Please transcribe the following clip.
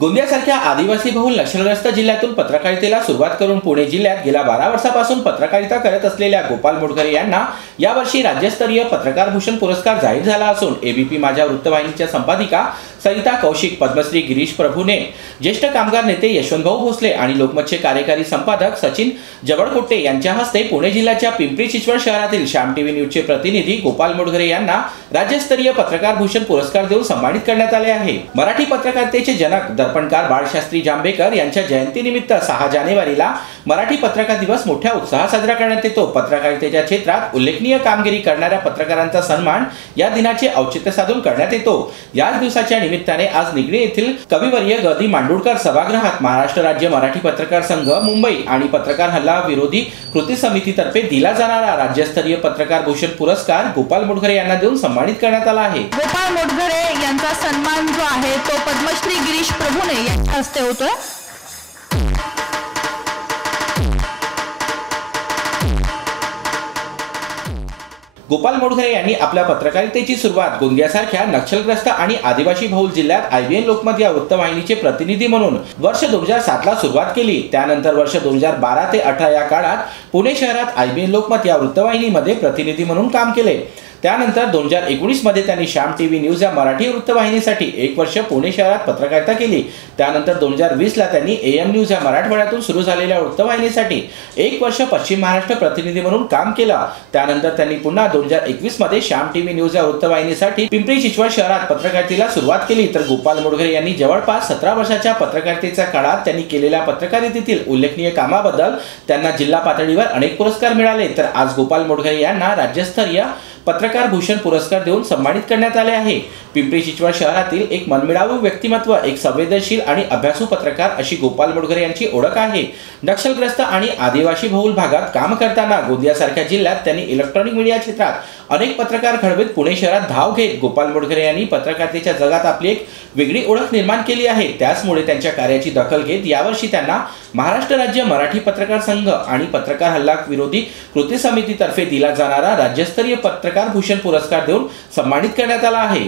गोंदियासारख्या आदिवासी बहुल नक्षलग्रस्त जिल्ह्यातून पत्रकारितेला सुरुवात करून पुणे जिल्ह्यात गेल्या 12 वर्षापासून पत्रकारिता करत असलेल्या गोपाल मोडघरे यांना यावर्षी राज्यस्तरीय पत्रकार भूषण पुरस्कार जाहीर झाला असून एबीपी माझा वृत्तवाहिनीच्या संपादिका सरिता कौशिक, पद्मश्री गिरीश प्रभुने, ज्येष्ठ कामगार नेते यशवंतभाऊ भोसले आणि लोकमतचे कार्यकारी संपादक सचिन जवळकोटे यांच्या हस्ते पुणे जिल्ह्याच्या पिंपरी चिंचवड शहरातील श्याम टीव्ही न्यूजचे प्रतिनिधी गोपाल मोडघरे यांना राज्यस्तरीय पत्रकार भूषण पुरस्कार देऊन सन्मानित करण्यात आले आहे। मराठी पत्रकारितेचे जनक दर्पणकार बाळशास्त्री जांभेकर यांच्या जयंतीनिमित्त 6 जानेवारीला मराठी पत्रकार दिवस मोठ्या उत्साहात साजरा करण्यात येतो। पत्रकारितेच्या क्षेत्रात उल्लेखनीय कामगिरी करणाऱ्या पत्रकारांचा सन्मान या दिनाचे औचित्य साधून करण्यात येतो। याच दिवसाच्या निमित्ताने आज निगडी येथील कविवर्य ग. दी. मांडुरकर सभागृहात महाराष्ट्र राज्य मराठी पत्रकार संघ मुंबई आणि पत्रकार हल्ला विरोधी कृती समितीतर्फे दिला जाणारा राज्यस्तरीय पत्रकार भूषण पुरस्कार गोपाल मोडघरे यांना देऊन सन्मानित करण्यात आला आहे। गोपाल मोडघरे यांचा सन्मान जो आहे तो पद्मश्री गिरीश प्रभुने यांच्या हस्ते होतोय। गोपाल मोडघरे यांनी आपल्या पत्रकारितेची सुरुवात गोंदियासारख्या नक्षलग्रस्त आणि आदिवासी बहुल जिल्ह्यात IBN लोकमत या वृत्तवाहिनीचे प्रतिनिधी म्हणून वर्ष 2007 ला सुरुवात केली। त्यानंतर वर्ष 2012 ते 2018 या काळात पुणे शहरात IBN लोकमत या वृत्तवाहिनीमध्ये प्रतिनिधी म्हणून काम केले। त्यानंतर 2019 मध्ये त्यांनी श्याम टीव्ही न्यूज या मराठी वृत्तवाहिनीसाठी 1 वर्ष पुणे शहरात पत्रकारिता केली। त्यानंतर 2020 ला त्यांनी AM न्यूज या मराठवाड्यातून सुरू झालेल्या वृत्तवाहिनीसाठी 1 वर्ष पश्चिम महाराष्ट्र प्रतिनिधी म्हणून काम केलं। त्यानंतर त्यांनी पुन्हा 2021 मध्ये श्याम टीव्ही न्यूज या वृत्तवाहिनीसाठी पिंपरी चिंचवड शहरात पत्रकारितेला सुरुवात केली। तर गोपाल मोडघरे यांनी जवळपास 17 वर्षाच्या पत्रकारितेच्या काळात त्यांनी केलेल्या पत्रकारितेतील उल्लेखनीय कामाबद्दल त्यांना जिल्हा पातळीवर अनेक पुरस्कार मिळाले। तर आज गोपाल मोडघरे यांना राज्यस्तरीय पत्रकार भूषण पुरस्कार देऊन सन्मानित करण्यात आले आहे। पिंपरी चिंचवड शहरातील एक मनमिळावू व्यक्तिमत्व, एक संवेदनशील आणि अभ्यासू पत्रकार अशी गोपाल मोडघरे यांची ओळख आहे। नक्षलग्रस्त आणि आदिवासी बहुल भागात काम करताना गोंदियासारख्या जिल्ह्यात त्यांनी इलेक्ट्रॉनिक मीडिया क्षेत्रात अनेक पत्रकार घडवीत पुणे शहरात धाव घेत गोपाल मोडघरे यांनी पत्रकारितेच्या जगात आपली एक वेगळी ओळख निर्माण केली आहे। त्याचमुळे त्यांच्या कार्याची दखल घेत यावर्षी त्यांना महाराष्ट्र राज्य मराठी पत्रकार संघ आणि पत्रकार हल्ला विरोधी कृती समितीतर्फे दिला जाणारा राज्यस्तरीय पत्रकार भूषण पुरस्कार देऊन सन्मानित करण्यात आला आहे।